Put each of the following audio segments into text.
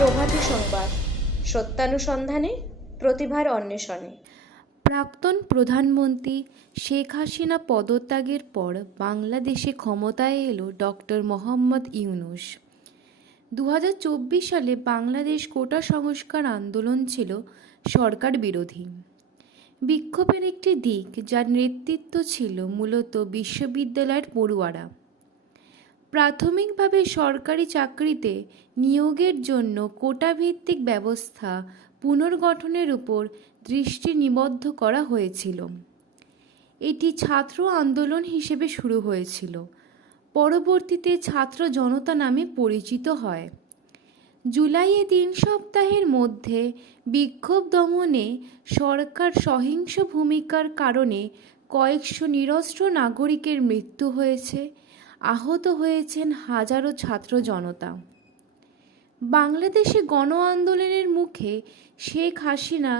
প্রভাতী সংবাদ, সত্যানুসন্ধানে, প্রতিভার অন্বেষণে। প্রাক্তন প্রধানমন্ত্রী শেখ হাসিনা পদত্যাগের পর বাংলাদেশে ক্ষমতায় এলো ডক্টর মোহাম্মদ ইউনূস। 2024 সালে বাংলাদেশ কোটা সংস্কার আন্দোলন ছিল সরকার বিরোধী বিক্ষোভের একটি দিক, যার নেতৃত্ব ছিল মূলত বিশ্ববিদ্যালয়ের পড়ুয়ারা। প্রাথমিকভাবে সরকারি চাকরিতে নিয়োগের জন্য কোটাভিত্তিক ব্যবস্থা পুনর্গঠনের উপর দৃষ্টি নিবদ্ধ করা হয়েছিল। এটি ছাত্র আন্দোলন হিসেবে শুরু হয়েছিল, পরবর্তীতে ছাত্র জনতা নামে পরিচিত হয়। জুলাইয়ে 3 সপ্তাহের মধ্যে বিক্ষোভ দমনে সরকার সহিংস ভূমিকার কারণে কয়েকশো নিরস্ত্র নাগরিকের মৃত্যু হয়েছে, আহত হয়েছেন হাজারো ছাত্র জনতা। বাংলাদেশে গণ আন্দোলনের মুখে শেখ হাসিনা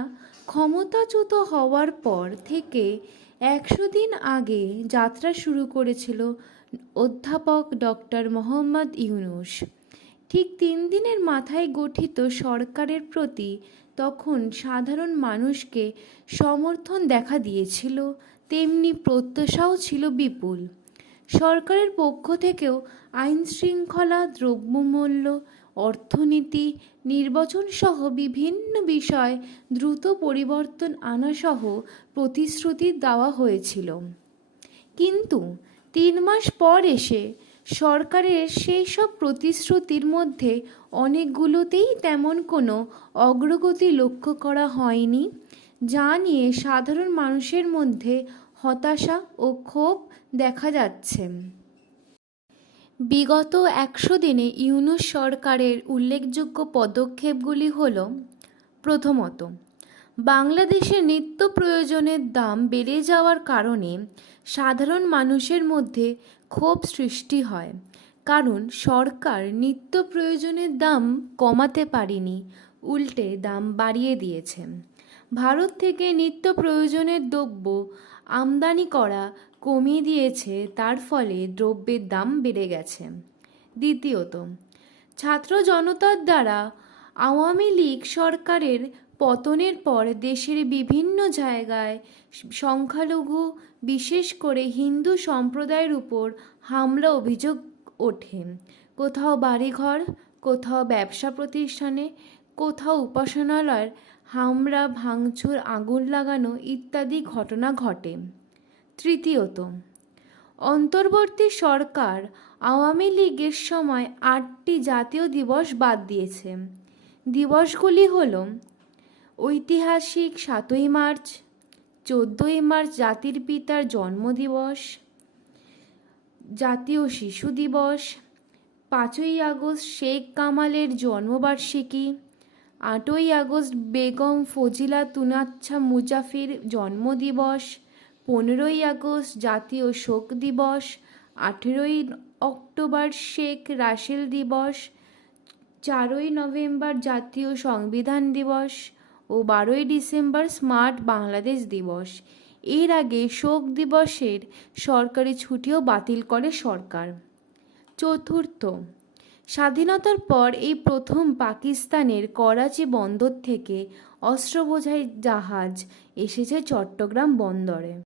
ক্ষমতাচ্যুত হওয়ার পর থেকে 100 দিন আগে যাত্রা শুরু করেছিল অধ্যাপক ডক্টর মোহাম্মদ ইউনূস। ঠিক 3 দিনের মাথায় গঠিত সরকারের প্রতি তখন সাধারণ মানুষকে সমর্থন দেখা দিয়েছিল, তেমনি প্রত্যাশাও ছিল বিপুল। সরকারের পক্ষ থেকেও আইন শৃঙ্খলা, দ্রব্যমূল্য, অর্থনীতি, নির্বাচন সহ বিভিন্ন বিষয় দ্রুত পরিবর্তন আনাসহ প্রতিশ্রুতি দেওয়া হয়েছিল। কিন্তু 3 মাস পর এসে সরকারের সেই সব প্রতিশ্রুতির মধ্যে অনেকগুলোতেই তেমন কোনো অগ্রগতি লক্ষ্য করা হয়নি, যা নিয়ে সাধারণ মানুষের মধ্যে হতাশা ও ক্ষোভ দেখা যাচ্ছে। বিগত 100 দিনে ইউনূস সরকারের উল্লেখযোগ্য পদক্ষেপগুলি হল: প্রথমত, বাংলাদেশে নিত্য প্রয়োজনের দাম বেড়ে যাওয়ার কারণে সাধারণ মানুষের মধ্যে ক্ষোভ সৃষ্টি হয়, কারণ সরকার নিত্য প্রয়োজনের দাম কমাতে পারেনি, উল্টে দাম বাড়িয়ে দিয়েছে। ভারত থেকে নিত্য প্রয়োজনের দ্রব্য আমদানি করা কমিয়ে দিয়েছে, তার ফলে দ্রব্যের দাম বেড়ে গেছে। দ্বিতীয়ত, ছাত্র জনতার দ্বারা আওয়ামী লীগ সরকারের পতনের পর দেশের বিভিন্ন জায়গায় সংখ্যালঘু, বিশেষ করে হিন্দু সম্প্রদায়ের উপর হামলা অভিযোগ ওঠে। কোথাও বাড়িঘর, কোথাও ব্যবসা প্রতিষ্ঠানে, কোথাও উপাসনালয়ের হামলা, ভাঙচুর, আগুন লাগানো ইত্যাদি ঘটনা ঘটে। তৃতীয়ত, অন্তর্বর্তী সরকার আওয়ামী লীগের সময় 8টি জাতীয় দিবস বাদ দিয়েছে। দিবসগুলি হল: ঐতিহাসিক 7ই মার্চ, 14ই মার্চ জাতির পিতার জন্মদিবস, জাতীয় শিশু দিবস, 5ই আগস্ট শেখ কামালের জন্মবার্ষিকী, 8ই আগস্ট বেগম ফজিলাতুন্নেছা মুজাফির জন্মদিবস, 15ই আগস্ট জাতীয় শোক দিবস, 18ই অক্টোবর শেখ রাসেল দিবস, 4ই নভেম্বর জাতীয় সংবিধান দিবস ও 12ই ডিসেম্বর স্মার্ট বাংলাদেশ দিবস। এর আগে শোক দিবসের সরকারি ছুটিও বাতিল করে সরকার। চতুর্থ, স্বাধীনতার পর এই প্রথম পাকিস্তানের করাচি বন্দর থেকে অস্ত্রবোঝাই জাহাজ এসেছে চট্টগ্রাম বন্দরে।